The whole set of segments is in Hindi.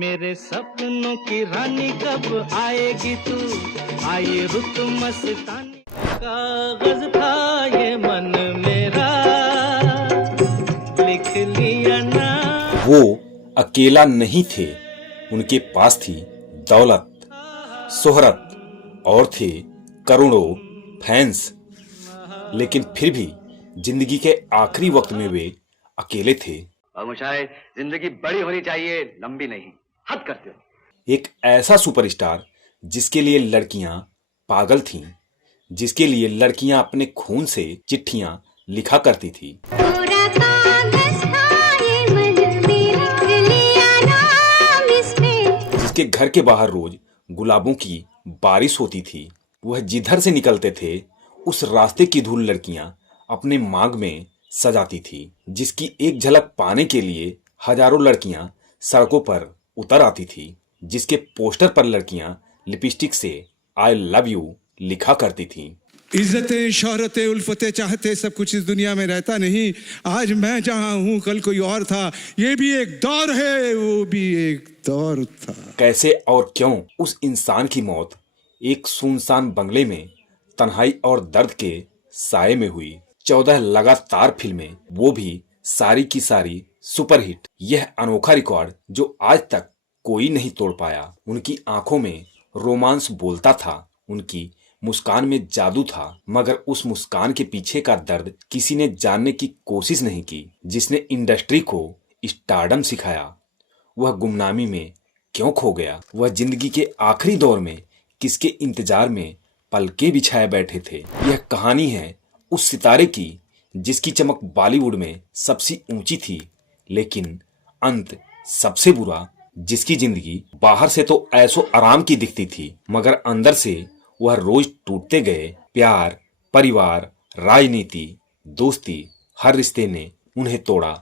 मेरे सपनों की रानी कब आएगी तू, आए रुत मस्तानी। कागज था ये मन मेरा, लिख लिया ना। वो अकेला नहीं थे, उनके पास थी दौलत, शोहरत और थे करोड़ों फैंस। लेकिन फिर भी जिंदगी के आखिरी वक्त में वे अकेले थे। और मुशाए जिंदगी बड़ी होनी चाहिए, लंबी नहीं। हद करते हो। एक ऐसा सुपरस्टार जिसके लिए लड़कियां पागल थीं, जिसके लिए लड़कियां अपने खून से चिट्ठियां लिखा करती थी। पूरा कागज था ये मन मेरा, लिख लिया नाम इस पे। जिसके घर के बाहर रोज गुलाबों की बारिश होती थी। वह जिधर से निकलते थे उस रास्ते की धूल लड़कियां अपने मांग में सजाती थी। जिसकी एक झलक पाने के लिए हजारों लड़कियां सड़कों पर उतर आती थी। जिसके पोस्टर पर लड़कियां लिपस्टिक से आई लव यू लिखा करती थी। इज्जतें, शोहरतें, उल्फतें, चाहते सब कुछ इस दुनिया में रहता नहीं। आज मैं जहां हूं कल कोई और था। ये भी एक दौर है, वो भी एक दौर था। कैसे और क्यों उस इंसान की मौत एक सुनसान बंगले में तन्हाई और दर्द के साए में हुई। 14 लगातार फिल्में, वो भी सारी की सारी सुपरहिट। यह अनोखा रिकॉर्ड जो आज तक कोई नहीं तोड़ पाया। उनकी आंखों में रोमांस बोलता था, उनकी मुस्कान में जादू था, मगर उस मुस्कान के पीछे का दर्द किसी ने जानने की कोशिश नहीं की। जिसने इंडस्ट्री को स्टारडम सिखाया, वह गुमनामी में क्यों खो गया? वह जिंदगी के आखिरी दौर में किसके इंतजार में पलके बिछाए बैठे थे? यह कहानी है उस सितारे की जिसकी चमक बॉलीवुड में सबसे ऊंची थी, लेकिन अंत सबसे बुरा। जिसकी जिंदगी बाहर से तो ऐसो आराम की दिखती थी, मगर अंदर से वह रोज टूटते गए। प्यार, परिवार, राजनीति, दोस्ती, हर रिश्ते ने उन्हें तोड़ा।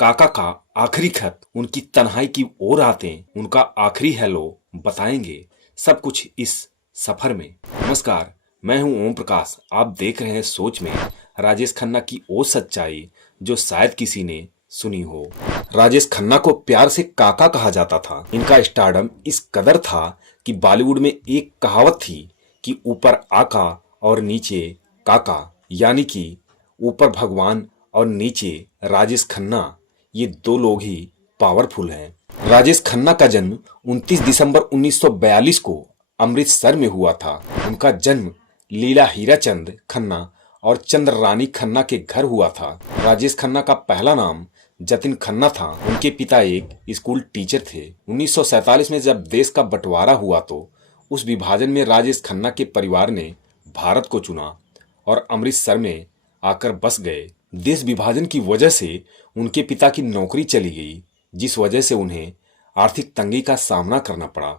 काका का आखिरी खत, उनकी तन्हाई की ओर आते, उनका आखिरी हेलो बताएंगे सब कुछ इस सफर में। नमस्कार, मैं हूं ओम प्रकाश। आप देख रहे हैं सोच में राजेश खन्ना की वो सच्चाई जो शायद किसी ने सुनी हो। राजेश खन्ना को प्यार से काका कहा जाता था। इनका स्टारडम इस कदर था कि बॉलीवुड में एक कहावत थी कि ऊपर आका और नीचे काका, यानी कि ऊपर भगवान और नीचे राजेश खन्ना, ये दो लोग ही पावरफुल हैं। राजेश खन्ना का जन्म 29 दिसंबर 1942 को अमृतसर में हुआ था। उनका जन्म लीला हीराचंद खन्ना और चंद्र रानी खन्ना के घर हुआ था। राजेश खन्ना का पहला नाम जतिन खन्ना था। उनके पिता एक स्कूल टीचर थे। 1947 में जब देश का बंटवारा हुआ तो उस विभाजन में राजेश खन्ना के परिवार ने भारत को चुना और अमृतसर में आकर बस गए। देश विभाजन की वजह से उनके पिता की नौकरी चली गई, जिस वजह से उन्हें आर्थिक तंगी का सामना करना पड़ा।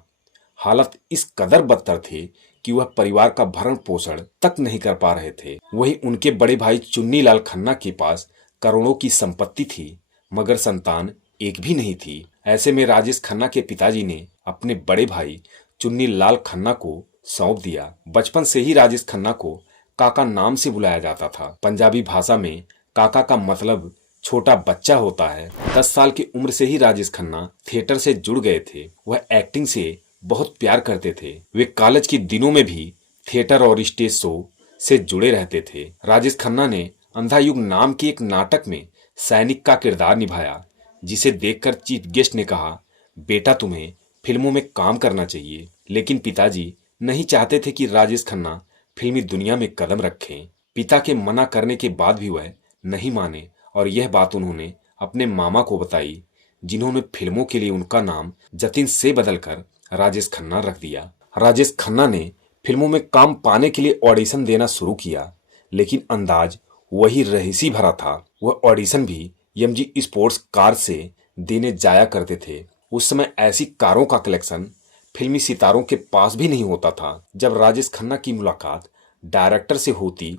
हालत इस कदर बदतर थे कि वह परिवार का भरण पोषण तक नहीं कर पा रहे थे। वहीं उनके बड़े भाई चुन्नी लाल खन्ना के पास करोड़ों की संपत्ति थी, मगर संतान एक भी नहीं थी। ऐसे में राजेश खन्ना के पिताजी ने अपने बड़े भाई चुन्नी लाल खन्ना को सौंप दिया। बचपन से ही राजेश खन्ना को काका नाम से बुलाया जाता था। पंजाबी भाषा में काका का मतलब छोटा बच्चा होता है। 10 साल की उम्र से ही राजेश खन्ना थिएटर से जुड़ गए थे। वह एक्टिंग से बहुत प्यार करते थे। वे कॉलेज के दिनों में भी थिएटर और स्टेज शो से जुड़े रहते थे। राजेश खन्ना ने अंधा युग नाम के एक नाटक में सैनिक का किरदार निभाया, जिसे देखकर चीफ गेस्ट ने कहा, बेटा तुम्हें फिल्मों में काम करना चाहिए। लेकिन पिताजी नहीं चाहते थे कि राजेश खन्ना फिल्मी दुनिया में कदम रखें। पिता के मना करने के बाद भी वह नहीं माने और यह बात उन्होंने अपने मामा को बताई, जिन्होंने फिल्मों के लिए उनका नाम जतिन से बदलकर राजेश खन्ना रख दिया। राजेश खन्ना ने फिल्मों में काम पाने के लिए ऑडिशन देना शुरू किया, लेकिन अंदाज वही रईसी भरा था। वह ऑडिशन भी एमजी स्पोर्ट्स कार से देने जाया करते थे। उस समय ऐसी कारों का कलेक्शन फिल्मी सितारों के पास भी नहीं होता था। जब राजेश खन्ना की मुलाकात डायरेक्टर से होती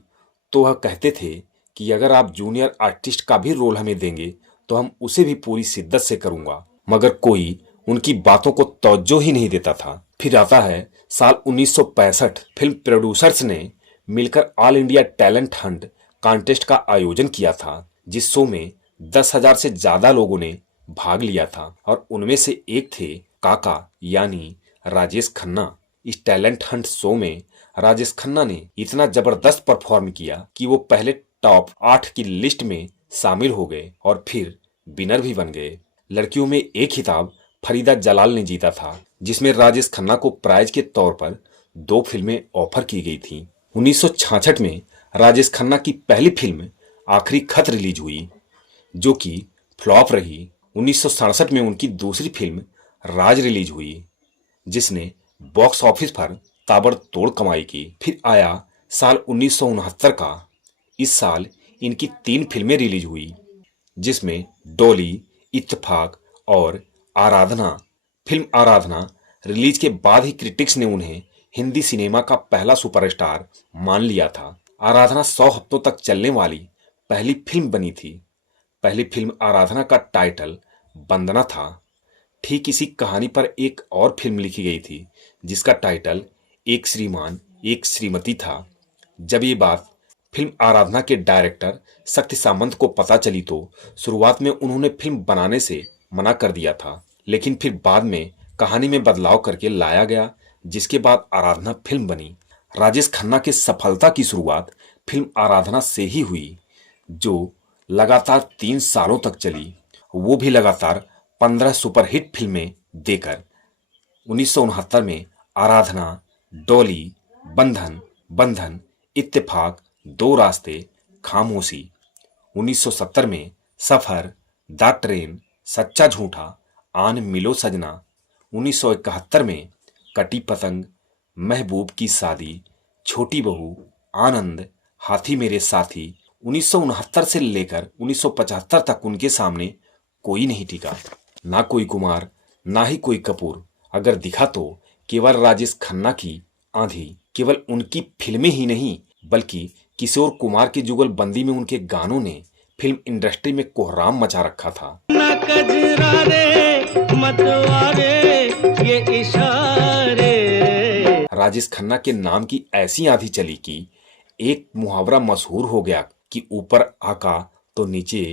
तो वह कहते थे कि अगर आप जूनियर आर्टिस्ट का भी रोल हमें देंगे तो हम उसे भी पूरी शिद्दत से करूंगा, मगर कोई उनकी बातों को तवज्जो ही नहीं देता था। फिर आता है साल 1965। फिल्म प्रोड्यूसर्स ने मिलकर all India talent Hunt contest का आयोजन किया था, जिस शो में 10,000 से ज्यादा लोगों ने भाग लिया था और उनमें से एक थे काका यानी राजेश खन्ना। इस टैलेंट हंट शो में राजेश खन्ना ने इतना जबरदस्त परफॉर्म किया कि वो पहले टॉप 8 की लिस्ट में शामिल हो गए और फिर विनर भी बन गए। लड़कियों में एक खिताब फरीदा जलाल ने जीता था, जिसमें राजेश खन्ना को प्राइज के तौर पर 2 फिल्में ऑफर की गई थी। 1966 में राजेश खन्ना की पहली फिल्म आखिरी खत रिलीज हुई, जो कि फ्लॉप रही। 1967 में उनकी दूसरी फिल्म राज रिलीज हुई, जिसने बॉक्स ऑफिस पर ताबड़तोड़ कमाई की। फिर आया साल 1969 का। इस साल इनकी 3 फिल्में रिलीज हुई, जिसमें डॉली, इत्तेफाक और आराधना। फिल्म आराधना रिलीज के बाद ही क्रिटिक्स ने उन्हें हिंदी सिनेमा का पहला सुपरस्टार मान लिया था। आराधना 100 हफ्तों तक चलने वाली पहली फिल्म बनी थी। पहली फिल्म आराधना का टाइटल वंदना था। ठीक इसी कहानी पर एक और फिल्म लिखी गई थी, जिसका टाइटल एक श्रीमान एक श्रीमती था। जब ये बात फिल्म आराधना के डायरेक्टर शक्ति सामंत को पता चली तो शुरुआत में उन्होंने फिल्म बनाने से मना कर दिया था, लेकिन फिर बाद में कहानी में बदलाव करके लाया गया, जिसके बाद आराधना फिल्म बनी। राजेश खन्ना की सफलता की शुरुआत फिल्म आराधना से ही हुई, जो लगातार 3 सालों तक चली, वो भी लगातार 15 सुपरहिट फिल्में देकर। 1969 में आराधना, डॉली, बंधन, इत्तेफाक, 2 रास्ते, खामोशी। 1970 में सफर, द ट्रेन, सच्चा झूठा, आन मिलो सजना। 1971 में कटी पतंग, महबूब की शादी, छोटी बहू, आनंद, हाथी मेरे साथी। 1969 से लेकर 1975 तक उनके सामने कोई नहीं टिका, ना कोई कुमार, ना ही कोई कपूर। अगर दिखा तो केवल राजेश खन्ना की आंधी। केवल उनकी फिल्में ही नहीं, बल्कि किशोर कुमार की जुगलबंदी में उनके गानों ने फिल्म इंडस्ट्री में कोहराम मचा रखा था। ना कजरा रे मतवारे ये इशारे। राजेश खन्ना के नाम की ऐसी आंधी चली कि एक मुहावरा मशहूर हो गया कि ऊपर आका तो नीचे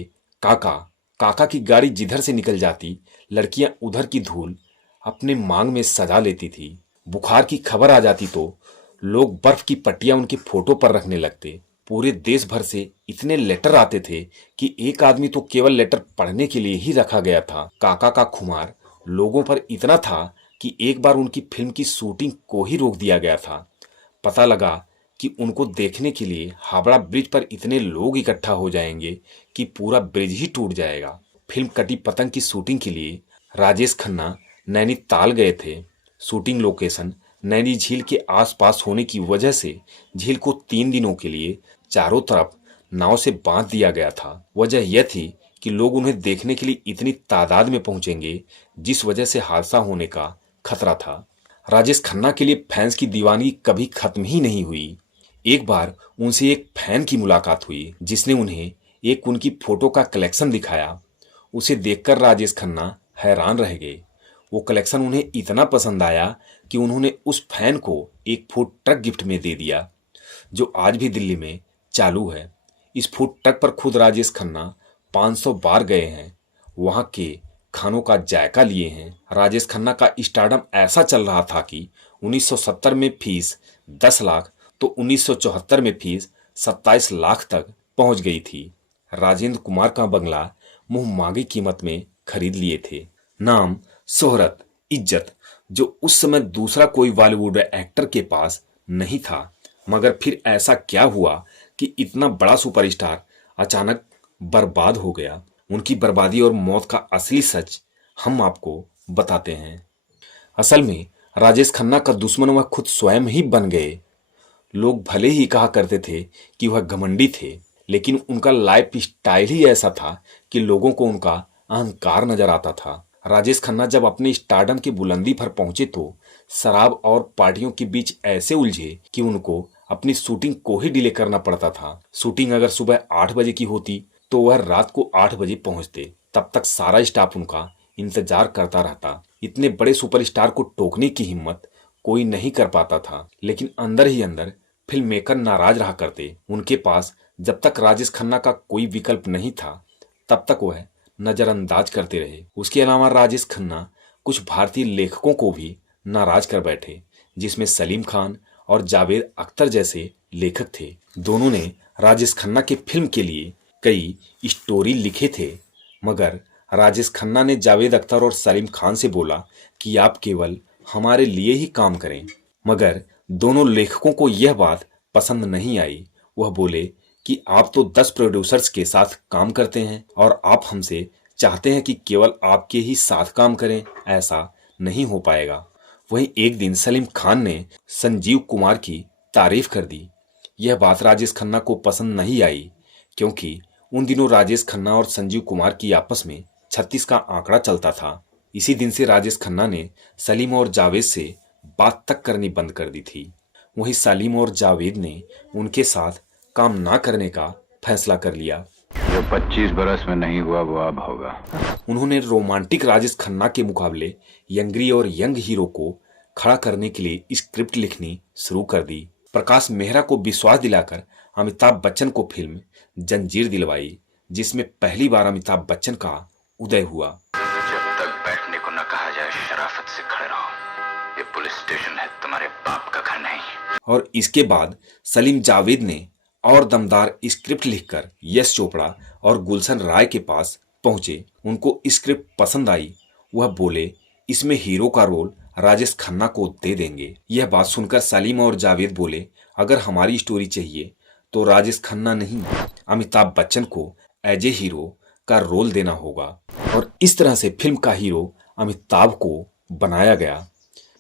काका। काका की गाड़ी जिधर से निकल जाती, लड़कियां उधर की धूल अपने मांग में सजा लेती थी। बुखार की खबर आ जाती तो लोग बर्फ की पट्टियां उनके फोटो पर रखने लगते। पूरे देश भर से इतने लेटर आते थे कि एक आदमी तो केवल लेटर पढ़ने के लिए ही रखा गया था। काका का खुमार लोगों पर इतना था कि एक बार उनकी फिल्म की शूटिंग को ही रोक दिया गया था। पता लगा कि उनको देखने के लिए हावड़ा ब्रिज पर इतने लोग इकट्ठा हो जाएंगे कि पूरा ब्रिज ही टूट जाएगा। फिल्म कटी पतंग की शूटिंग के लिए राजेश खन्ना नैनीताल गए थे। शूटिंग लोकेशन नैनी झील के आसपास होने की वजह से झील को 3 दिनों के लिए चारों तरफ नाव से बांध दिया गया था। वजह यह थी कि लोग उन्हें देखने के लिए इतनी तादाद में पहुंचेंगे, जिस वजह से हादसा होने का खतरा था। राजेश खन्ना के लिए फैंस की दीवानगी कभी खत्म ही नहीं हुई। एक बार उनसे एक फैन की मुलाकात हुई, जिसने उन्हें एक उनकी फोटो का कलेक्शन दिखाया। उसे देखकर राजेश खन्ना हैरान रह गए। वो कलेक्शन उन्हें इतना पसंद आया कि उन्होंने उस फैन को एक फूड ट्रक गिफ्ट में दे दिया, जो आज भी दिल्ली में चालू है। इस फूड ट्रक पर खुद राजेश खन्ना 500 बार गए हैं, वहां के खानों का जायका लिए हैं। राजेश खन्ना का स्टारडम ऐसा चल रहा था कि 1970 में फीस 10 लाख तो 1974 में फीस 27 लाख तक पहुंच गई थी। राजेंद्र कुमार का बंगला मुंह मांगी कीमत में खरीद लिए थे। नाम, शोहरत, इज्जत जो उस समय दूसरा कोई बॉलीवुड एक्टर के पास नहीं था। मगर फिर ऐसा क्या हुआ कि इतना बड़ा सुपरस्टार अचानक बर्बाद हो गया। उनकी बर्बादी और मौत का असली सच हम आपको बताते हैं। असल में राजेश खन्ना का दुश्मन वह खुद स्वयं ही बन गए। लोग भले ही कहा करते थे कि वह घमंडी थे, लेकिन उनका लाइफ स्टाइल ही ऐसा था कि लोगों को उनका अहंकार नजर आता था। राजेश खन्ना जब अपने स्टारडम की बुलंदी पर पहुंचे तो शराब और पार्टियों के बीच ऐसे उलझे कि उनको अपनी शूटिंग को ही डिले करना पड़ता था। शूटिंग अगर सुबह 8 बजे की होती तो वह रात को 8 बजे पहुंचते। तब तक सारा स्टाफ उनका इंतजार करता रहता। इतने बड़े सुपरस्टार को टोकने की हिम्मत कोई नहीं कर पाता था, लेकिन अंदर ही अंदर फिल्म मेकर नाराज रहा करते। उनके पास जब तक राजेश खन्ना का कोई विकल्प नहीं था, तब तक वह नजरअंदाज करते रहे। उसके अलावा राजेश खन्ना कुछ भारतीय लेखकों को भी नाराज कर बैठे, जिसमें सलीम खान और जावेद अख्तर जैसे लेखक थे। दोनों ने राजेश खन्ना के फिल्म के लिए कई स्टोरी लिखे थे, मगर राजेश खन्ना ने जावेद अख्तर और सलीम खान से बोला कि आप केवल हमारे लिए ही काम करें। मगर दोनों लेखकों को यह बात पसंद नहीं आई। वह बोले कि आप तो 10 प्रोड्यूसर्स के साथ काम करते हैं और आप हमसे चाहते हैं कि केवल आपके ही साथ काम करें, ऐसा नहीं हो पाएगा। वहीं एक दिन सलीम खान ने संजीव कुमार की तारीफ कर दी। यह बात राजेश खन्ना को पसंद नहीं आई, क्योंकि उन दिनों राजेश खन्ना और संजीव कुमार की आपस में 36 का आंकड़ा चलता था। इसी दिन से राजेश खन्ना ने सलीम और जावेद से बात तक करनी बंद कर दी थी। वहीं सलीम और जावेद ने उनके साथ काम ना करने का फैसला कर लिया। जो 25 बरस में नहीं हुआ वो अब होगा। उन्होंने रोमांटिक राजेश खन्ना के मुकाबले यंगरी और यंग हीरो को खड़ा करने के लिए स्क्रिप्ट लिखनी शुरू कर दी। प्रकाश मेहरा को विश्वास दिलाकर अमिताभ बच्चन को फिल्म जंजीर दिलवाई, जिसमें पहली बार अमिताभ बच्चन का उदय हुआ। जब तक बैठने को न कहा जाए शराफत से खड़े रहो। ये पुलिस स्टेशन है, तुम्हारे बाप का घर नहीं। और इसके बाद सलीम जावेद ने और दमदार स्क्रिप्ट लिखकर यश चोपड़ा और गुलशन राय के पास पहुंचे। उनको स्क्रिप्ट पसंद आई। वह बोले इसमें हीरो का रोल राजेश खन्ना को दे देंगे। यह बात सुनकर सलीम और जावेद बोले अगर हमारी स्टोरी चाहिए तो राजेश खन्ना नहीं, अमिताभ बच्चन को एज ए हीरो का रोल देना होगा। और इस तरह से फिल्म का हीरो अमिताभ को बनाया गया,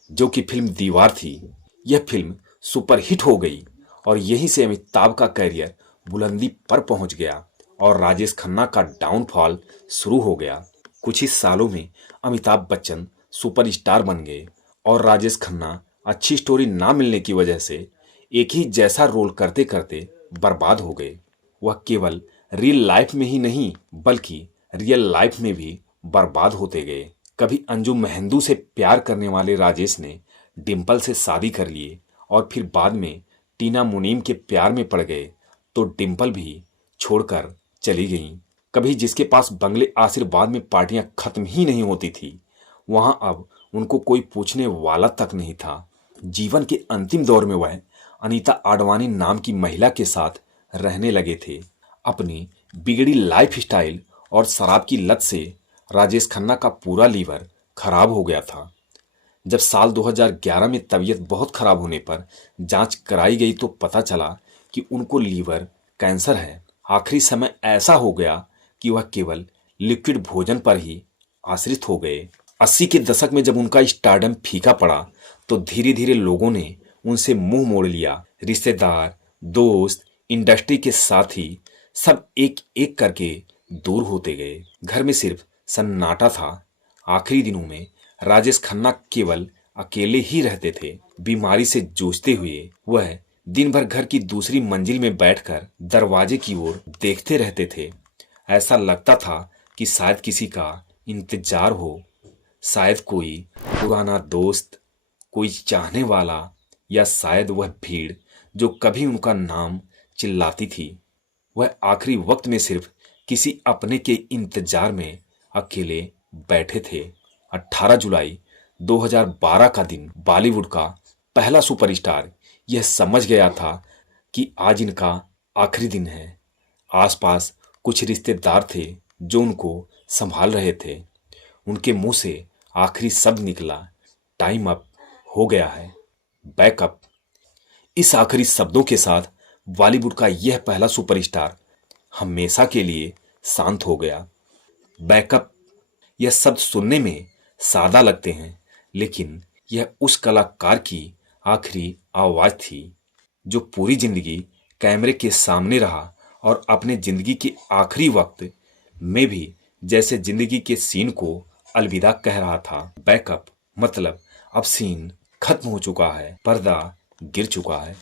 जो कि फिल्म दीवार थी। यह फिल्म सुपरहिट हो गई और यहीं से अमिताभ का करियर बुलंदी पर पहुंच गया और राजेश खन्ना का डाउनफॉल शुरू हो गया। कुछ ही सालों में अमिताभ बच्चन सुपरस्टार बन गए और राजेश खन्ना अच्छी स्टोरी ना मिलने की वजह से एक ही जैसा रोल करते करते बर्बाद हो गए। वह केवल रियल लाइफ में ही नहीं बल्कि रियल लाइफ में भी बर्बाद होते गए। कभी अंजुम महंदू से प्यार करने वाले राजेश ने डिम्पल से शादी कर लिए और फिर बाद में टीना मुनीम के प्यार में पड़ गए तो डिम्पल भी छोड़कर चली गईं। कभी जिसके पास बंगले आशीर्वाद में पार्टियां खत्म ही नहीं होती थी, वहां अब उनको कोई पूछने वाला तक नहीं था। जीवन के अंतिम दौर में वह अनीता आडवाणी नाम की महिला के साथ रहने लगे थे। अपनी बिगड़ी लाइफ स्टाइल और शराब की लत से राजेश खन्ना का पूरा लीवर खराब हो गया था। जब साल 2011 में तबीयत बहुत खराब होने पर जांच कराई गई तो पता चला कि उनको लीवर कैंसर है। आखिरी समय ऐसा हो गया कि वह केवल लिक्विड भोजन पर ही आश्रित हो गए। 80 के दशक में जब उनका स्टारडम फीका पड़ा तो धीरे धीरे लोगों ने उनसे मुंह मोड़ लिया। रिश्तेदार, दोस्त, इंडस्ट्री के साथी सब एक एक करके दूर होते गए। घर में सिर्फ सन्नाटा था। आखिरी दिनों में राजेश खन्ना केवल अकेले ही रहते थे। बीमारी से जूझते हुए वह दिन भर घर की दूसरी मंजिल में बैठकर दरवाजे की ओर देखते रहते थे। ऐसा लगता था कि शायद किसी का इंतजार हो, शायद कोई पुराना दोस्त, कोई चाहने वाला, या शायद वह भीड़ जो कभी उनका नाम चिल्लाती थी। वह आखिरी वक्त में सिर्फ किसी अपने के इंतजार में अकेले बैठे थे। 18 जुलाई 2012 का दिन बॉलीवुड का पहला सुपरस्टार यह समझ गया था कि आज इनका आखिरी दिन है। आसपास कुछ रिश्तेदार थे जो उनको संभाल रहे थे। उनके मुंह से आखिरी शब्द निकला, टाइम अप हो गया है, बैकअप। इस आखिरी शब्दों के साथ बॉलीवुड का यह पहला सुपरस्टार हमेशा के लिए शांत हो गया। बैकअप, यह शब्द सुनने में सादा लगते हैं, लेकिन यह उस कलाकार की आखिरी आवाज थी जो पूरी जिंदगी कैमरे के सामने रहा और अपने जिंदगी के आखिरी वक्त में भी जैसे जिंदगी के सीन को अलविदा कह रहा था। बैकअप मतलब अब सीन खत्म हो चुका है, पर्दा गिर चुका है।